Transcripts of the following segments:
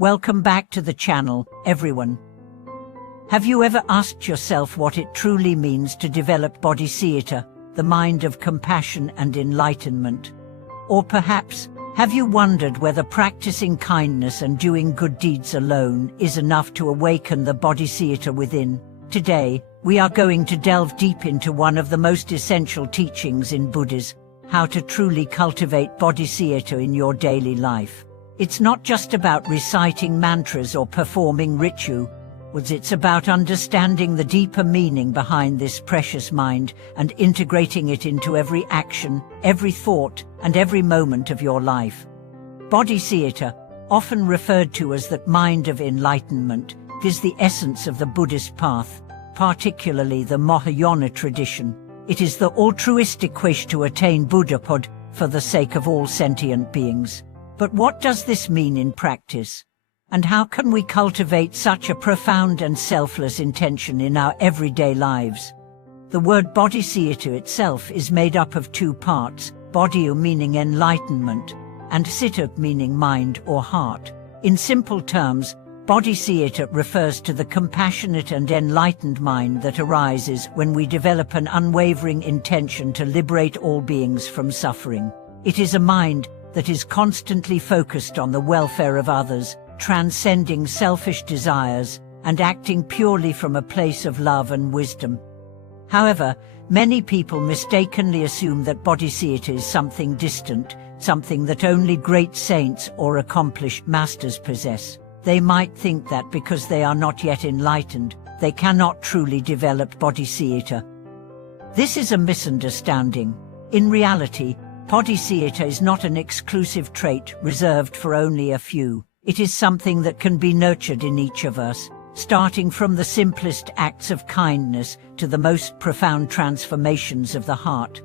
Welcome back to the channel, everyone. Have you ever asked yourself what it truly means to develop Bodhicitta, the mind of compassion and enlightenment? Or perhaps, have you wondered whether practicing kindness and doing good deeds alone is enough to awaken the Bodhicitta within? Today, we are going to delve deep into one of the most essential teachings in Buddhism: how to truly cultivate Bodhicitta in your daily life. It's not just about reciting mantras or performing rituals. It's about understanding the deeper meaning behind this precious mind and integrating it into every action, every thought, and every moment of your life. Bodhicitta, often referred to as the mind of enlightenment, is the essence of the Buddhist path, particularly the Mahayana tradition. It is the altruistic wish to attain Buddhahood for the sake of all sentient beings. But what does this mean in practice? And how can we cultivate such a profound and selfless intention in our everyday lives? The word Bodhicitta itself is made up of two parts: Bodhi meaning enlightenment, and Citta meaning mind or heart. In simple terms, Bodhicitta refers to the compassionate and enlightened mind that arises when we develop an unwavering intention to liberate all beings from suffering. It is a mind that is constantly focused on the welfare of others, transcending selfish desires, and acting purely from a place of love and wisdom. However, many people mistakenly assume that Bodhicitta is something distant, something that only great saints or accomplished masters possess. They might think that because they are not yet enlightened, they cannot truly develop Bodhicitta. This is a misunderstanding. In reality, Bodhicitta is not an exclusive trait reserved for only a few. It is something that can be nurtured in each of us, starting from the simplest acts of kindness to the most profound transformations of the heart.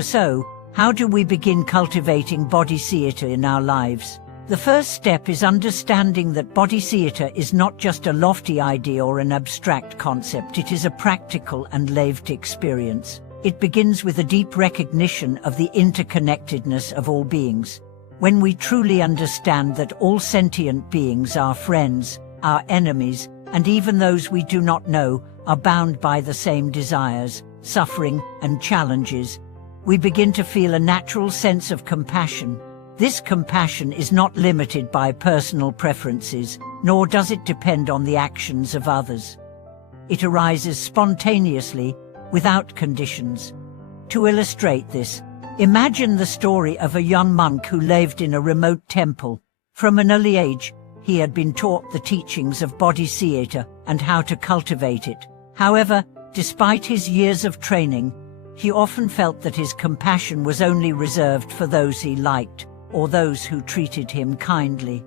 So, how do we begin cultivating Bodhicitta in our lives? The first step is understanding that Bodhicitta is not just a lofty idea or an abstract concept. It is a practical and lived experience. It begins with a deep recognition of the interconnectedness of all beings. When we truly understand that all sentient beings are friends, our enemies, and even those we do not know, are bound by the same desires, suffering, and challenges, we begin to feel a natural sense of compassion. This compassion is not limited by personal preferences, nor does it depend on the actions of others. It arises spontaneously, without conditions. To illustrate this, imagine the story of a young monk who lived in a remote temple. From an early age, he had been taught the teachings of Bodhicitta and how to cultivate it. However, despite his years of training, he often felt that his compassion was only reserved for those he liked, or those who treated him kindly.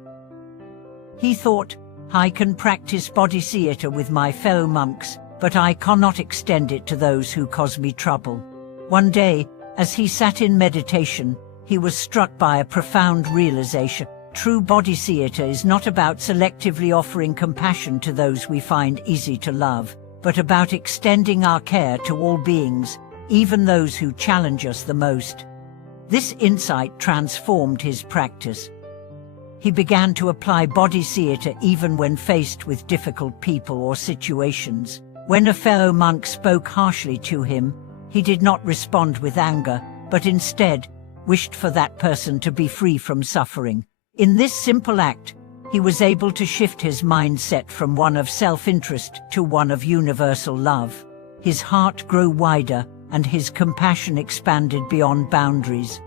He thought, "I can practice Bodhicitta with my fellow monks, but I cannot extend it to those who cause me trouble." One day, as he sat in meditation, he was struck by a profound realization. True Bodhicitta is not about selectively offering compassion to those we find easy to love, but about extending our care to all beings, even those who challenge us the most. This insight transformed his practice. He began to apply Bodhicitta even when faced with difficult people or situations. When a fellow monk spoke harshly to him, he did not respond with anger, but instead wished for that person to be free from suffering. In this simple act, he was able to shift his mindset from one of self-interest to one of universal love. His heart grew wider, and his compassion expanded beyond boundaries.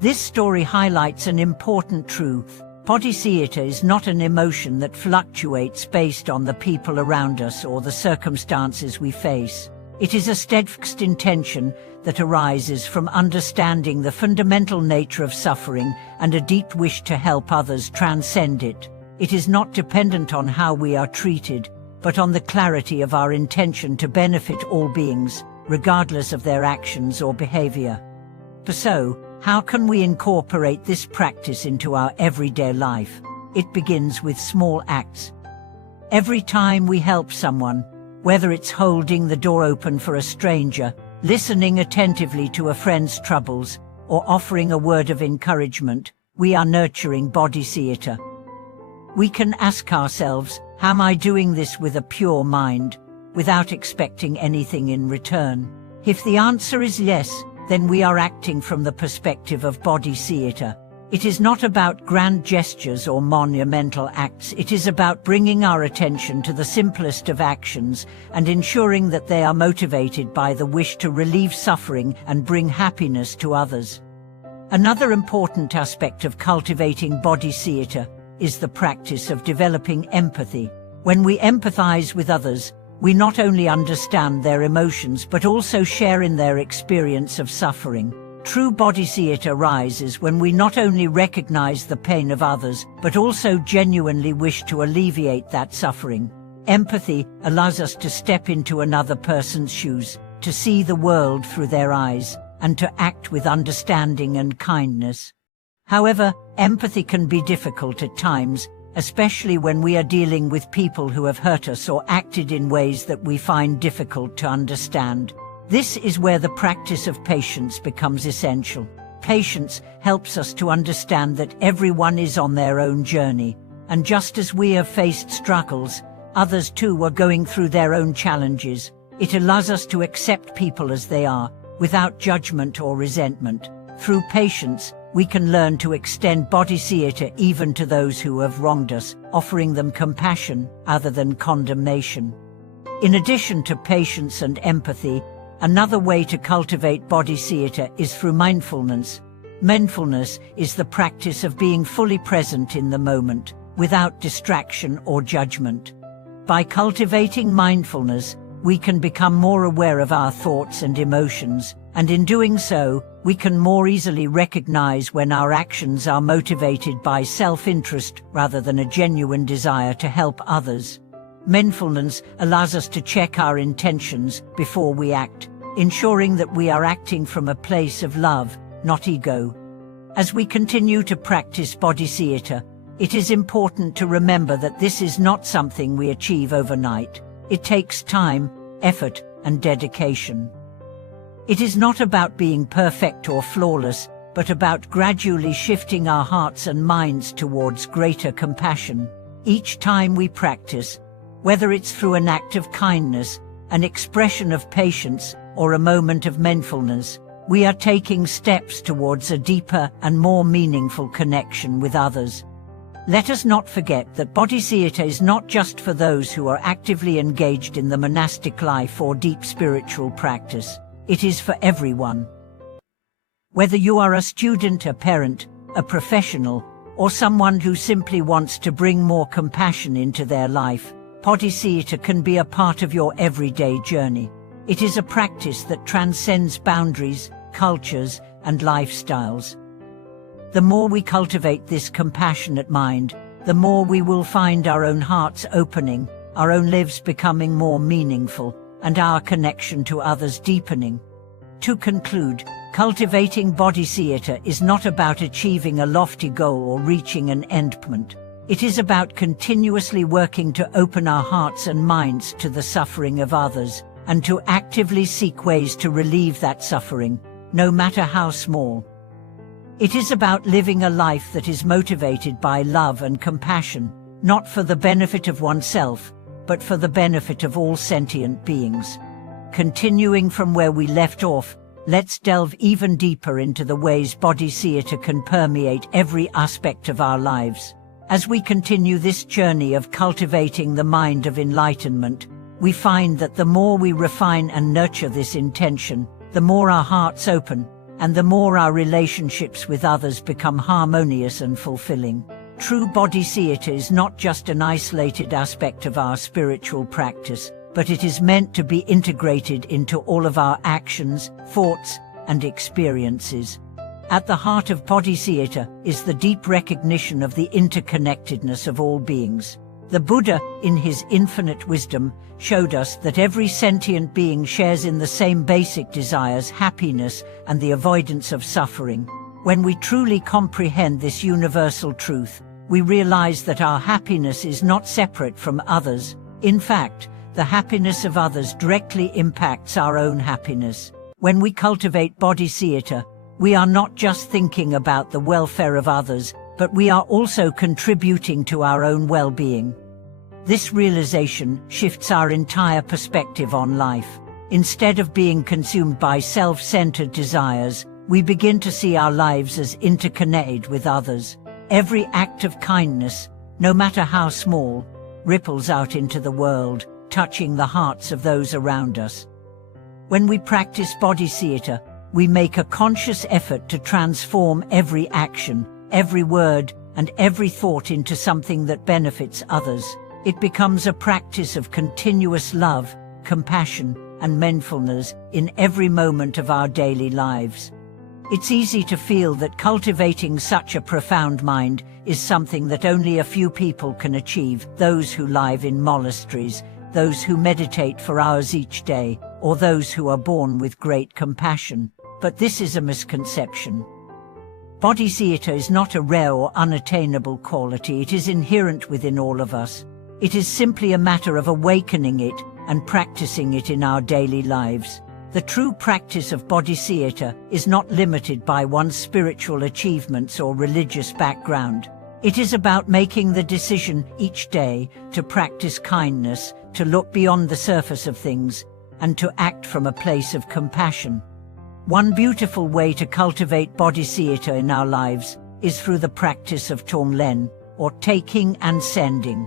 This story highlights an important truth. Bodhicitta is not an emotion that fluctuates based on the people around us or the circumstances we face. It is a steadfast intention that arises from understanding the fundamental nature of suffering and a deep wish to help others transcend it. It is not dependent on how we are treated, but on the clarity of our intention to benefit all beings, regardless of their actions or behavior. So, how can we incorporate this practice into our everyday life? It begins with small acts. Every time we help someone, whether it's holding the door open for a stranger, listening attentively to a friend's troubles, or offering a word of encouragement, we are nurturing Bodhicitta. We can ask ourselves, am I doing this with a pure mind, without expecting anything in return? If the answer is yes, then we are acting from the perspective of Bodhicitta. It is not about grand gestures or monumental acts. It is about bringing our attention to the simplest of actions and ensuring that they are motivated by the wish to relieve suffering and bring happiness to others. Another important aspect of cultivating Bodhicitta is the practice of developing empathy. When we empathize with others, we not only understand their emotions but also share in their experience of suffering. True Bodhicitta rises when we not only recognize the pain of others, but also genuinely wish to alleviate that suffering. Empathy allows us to step into another person's shoes, to see the world through their eyes, and to act with understanding and kindness. However, empathy can be difficult at times, especially when we are dealing with people who have hurt us or acted in ways that we find difficult to understand. This is where the practice of patience becomes essential. Patience helps us to understand that everyone is on their own journey, and just as we have faced struggles, others too are going through their own challenges. It allows us to accept people as they are, without judgment or resentment. Through patience, we can learn to extend Bodhicitta even to those who have wronged us, offering them compassion rather than condemnation. In addition to patience and empathy, another way to cultivate Bodhicitta is through mindfulness. Mindfulness is the practice of being fully present in the moment, without distraction or judgment. By cultivating mindfulness, we can become more aware of our thoughts and emotions, and in doing so, we can more easily recognize when our actions are motivated by self-interest rather than a genuine desire to help others. Mindfulness allows us to check our intentions before we act, ensuring that we are acting from a place of love, not ego. As we continue to practice Bodhicitta, it is important to remember that this is not something we achieve overnight. It takes time, effort, and dedication. It is not about being perfect or flawless, but about gradually shifting our hearts and minds towards greater compassion. Each time we practice, whether it's through an act of kindness, an expression of patience, or a moment of mindfulness, we are taking steps towards a deeper and more meaningful connection with others. Let us not forget that Bodhicitta is not just for those who are actively engaged in the monastic life or deep spiritual practice. It is for everyone. Whether you are a student, a parent, a professional, or someone who simply wants to bring more compassion into their life, Bodhicitta can be a part of your everyday journey. It is a practice that transcends boundaries, cultures, and lifestyles. The more we cultivate this compassionate mind, the more we will find our own hearts opening, our own lives becoming more meaningful, and our connection to others deepening. To conclude, cultivating Bodhicitta is not about achieving a lofty goal or reaching an endpoint. It is about continuously working to open our hearts and minds to the suffering of others, and to actively seek ways to relieve that suffering, no matter how small. It is about living a life that is motivated by love and compassion, not for the benefit of oneself, but for the benefit of all sentient beings. Continuing from where we left off, let's delve even deeper into the ways Bodhicitta can permeate every aspect of our lives. As we continue this journey of cultivating the mind of enlightenment, we find that the more we refine and nurture this intention, the more our hearts open, and the more our relationships with others become harmonious and fulfilling. True Bodhicitta is not just an isolated aspect of our spiritual practice, but it is meant to be integrated into all of our actions, thoughts, and experiences. At the heart of Bodhicitta is the deep recognition of the interconnectedness of all beings. The Buddha, in his infinite wisdom, showed us that every sentient being shares in the same basic desires, happiness, and the avoidance of suffering. When we truly comprehend this universal truth, we realize that our happiness is not separate from others. In fact, the happiness of others directly impacts our own happiness. When we cultivate Bodhicitta, we are not just thinking about the welfare of others, but we are also contributing to our own well-being. This realization shifts our entire perspective on life. Instead of being consumed by self-centered desires, we begin to see our lives as interconnected with others. Every act of kindness, no matter how small, ripples out into the world, touching the hearts of those around us. When we practice Bodhicitta, we make a conscious effort to transform every action, every word, and every thought into something that benefits others. It becomes a practice of continuous love, compassion, and mindfulness in every moment of our daily lives. It's easy to feel that cultivating such a profound mind is something that only a few people can achieve, those who live in monasteries, those who meditate for hours each day, or those who are born with great compassion. But this is a misconception. Bodhicitta is not a rare or unattainable quality. It is inherent within all of us. It is simply a matter of awakening it and practicing it in our daily lives. The true practice of Bodhicitta is not limited by one's spiritual achievements or religious background. It is about making the decision each day to practice kindness, to look beyond the surface of things, and to act from a place of compassion. One beautiful way to cultivate Bodhicitta in our lives is through the practice of Tonglen, or taking and sending.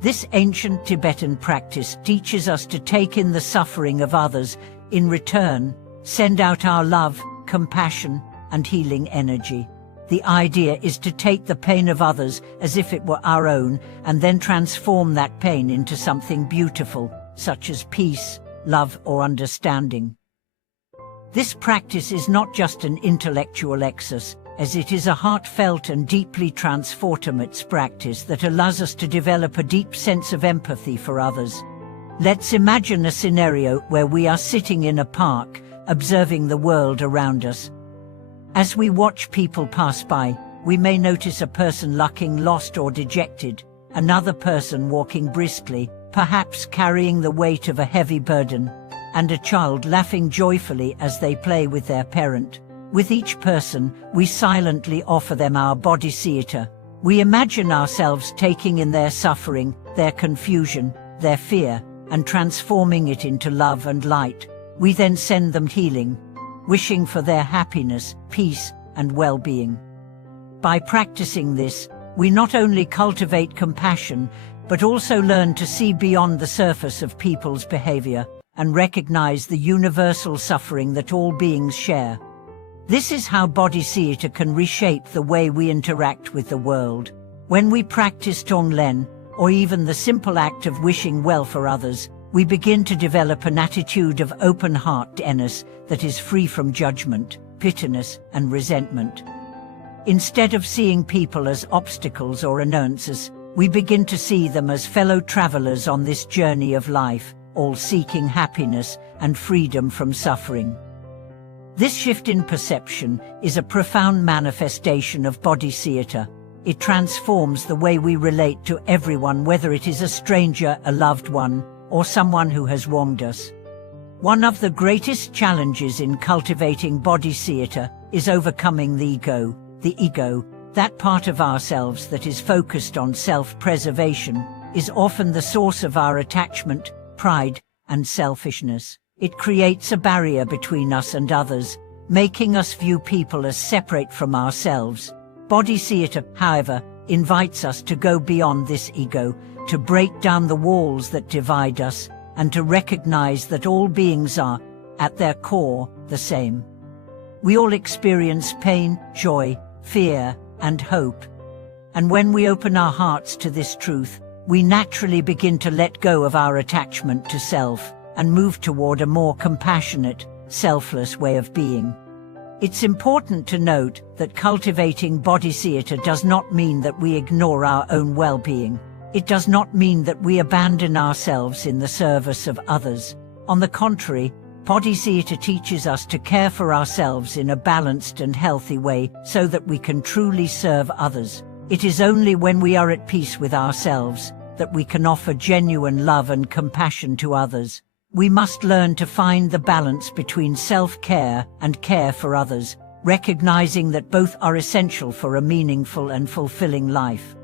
This ancient Tibetan practice teaches us to take in the suffering of others, in return, send out our love, compassion, and healing energy. The idea is to take the pain of others as if it were our own, and then transform that pain into something beautiful, such as peace, love, or understanding. This practice is not just an intellectual exercise, as it is a heartfelt and deeply transformative practice that allows us to develop a deep sense of empathy for others. Let's imagine a scenario where we are sitting in a park, observing the world around us. As we watch people pass by, we may notice a person looking lost or dejected, another person walking briskly, perhaps carrying the weight of a heavy burden, and a child laughing joyfully as they play with their parent. With each person, we silently offer them our Bodhicitta. We imagine ourselves taking in their suffering, their confusion, their fear, and transforming it into love and light. We then send them healing, wishing for their happiness, peace, and well-being. By practicing this, we not only cultivate compassion, but also learn to see beyond the surface of people's behavior and recognize the universal suffering that all beings share. This is how Bodhicitta can reshape the way we interact with the world. When we practice Tonglen, or even the simple act of wishing well for others, we begin to develop an attitude of open-heartedness that is free from judgment, bitterness, and resentment. Instead of seeing people as obstacles or annoyances, we begin to see them as fellow travelers on this journey of life, all seeking happiness and freedom from suffering. This shift in perception is a profound manifestation of Bodhicitta. It transforms the way we relate to everyone, whether it is a stranger, a loved one, or someone who has wronged us. One of the greatest challenges in cultivating Bodhicitta is overcoming the ego. The ego, that part of ourselves that is focused on self-preservation, is often the source of our attachment, pride, and selfishness. It creates a barrier between us and others, making us view people as separate from ourselves. Bodhicitta, however, invites us to go beyond this ego, to break down the walls that divide us, and to recognize that all beings are, at their core, the same. We all experience pain, joy, fear, and hope. And when we open our hearts to this truth, we naturally begin to let go of our attachment to self and move toward a more compassionate, selfless way of being. It's important to note that cultivating Bodhicitta does not mean that we ignore our own well-being. It does not mean that we abandon ourselves in the service of others. On the contrary, Bodhicitta teaches us to care for ourselves in a balanced and healthy way so that we can truly serve others. It is only when we are at peace with ourselves that we can offer genuine love and compassion to others. We must learn to find the balance between self-care and care for others, recognizing that both are essential for a meaningful and fulfilling life.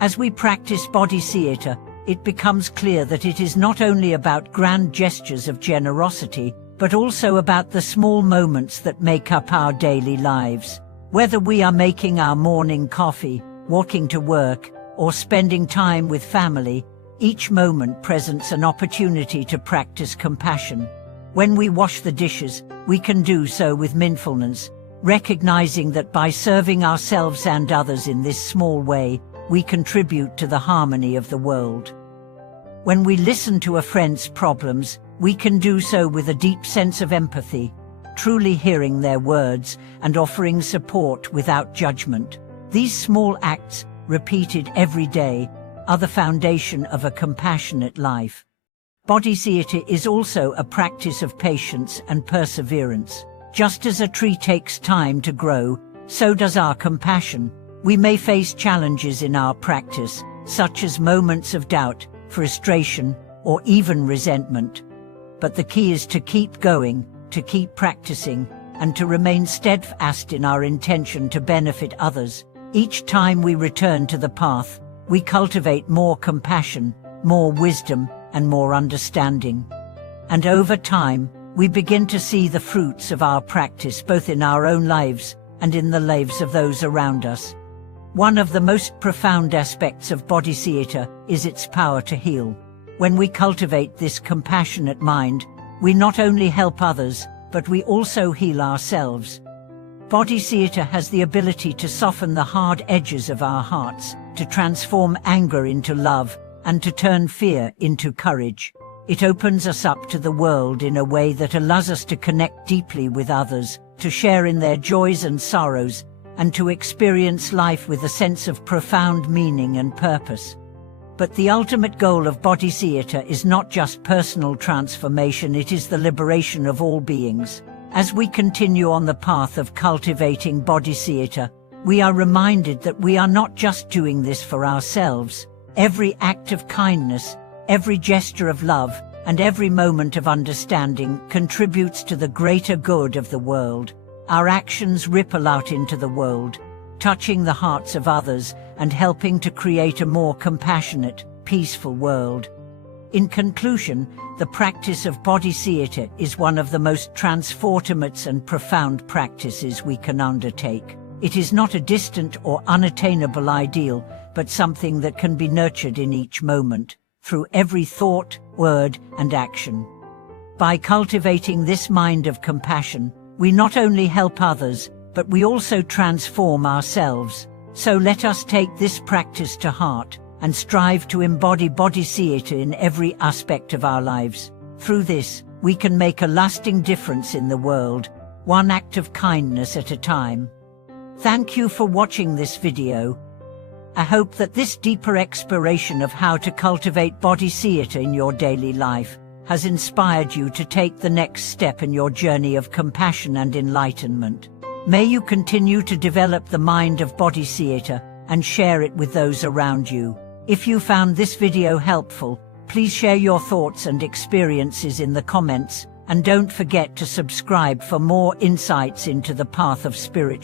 As we practice Bodhicitta, it becomes clear that it is not only about grand gestures of generosity, but also about the small moments that make up our daily lives. Whether we are making our morning coffee, walking to work, or spending time with family, each moment presents an opportunity to practice compassion. When we wash the dishes, we can do so with mindfulness, recognizing that by serving ourselves and others in this small way, we contribute to the harmony of the world. When we listen to a friend's problems, we can do so with a deep sense of empathy, truly hearing their words and offering support without judgment. These small acts, repeated every day, are the foundation of a compassionate life. Bodhicitta is also a practice of patience and perseverance. Just as a tree takes time to grow, so does our compassion. We may face challenges in our practice, such as moments of doubt, frustration, or even resentment. But the key is to keep going, to keep practicing, and to remain steadfast in our intention to benefit others. Each time we return to the path, we cultivate more compassion, more wisdom, and more understanding. And over time, we begin to see the fruits of our practice both in our own lives and in the lives of those around us. One of the most profound aspects of Bodhicitta is its power to heal. When we cultivate this compassionate mind, we not only help others, but we also heal ourselves. Bodhicitta has the ability to soften the hard edges of our hearts, to transform anger into love, and to turn fear into courage. It opens us up to the world in a way that allows us to connect deeply with others, to share in their joys and sorrows, and to experience life with a sense of profound meaning and purpose. But the ultimate goal of Bodhicitta is not just personal transformation, it is the liberation of all beings. As we continue on the path of cultivating Bodhicitta, we are reminded that we are not just doing this for ourselves. Every act of kindness, every gesture of love, and every moment of understanding contributes to the greater good of the world. Our actions ripple out into the world, touching the hearts of others and helping to create a more compassionate, peaceful world. In conclusion, the practice of Bodhicitta is one of the most transformative and profound practices we can undertake. It is not a distant or unattainable ideal, but something that can be nurtured in each moment, through every thought, word, and action. By cultivating this mind of compassion, we not only help others, but we also transform ourselves. So let us take this practice to heart and strive to embody Bodhicitta in every aspect of our lives. Through this, we can make a lasting difference in the world, one act of kindness at a time. Thank you for watching this video. I hope that this deeper exploration of how to cultivate Bodhicitta in your daily life has inspired you to take the next step in your journey of compassion and enlightenment. May you continue to develop the mind of Bodhicitta and share it with those around you. If you found this video helpful, please share your thoughts and experiences in the comments, and don't forget to subscribe for more insights into the path of spirit.